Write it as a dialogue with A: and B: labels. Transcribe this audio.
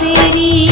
A: Kaveri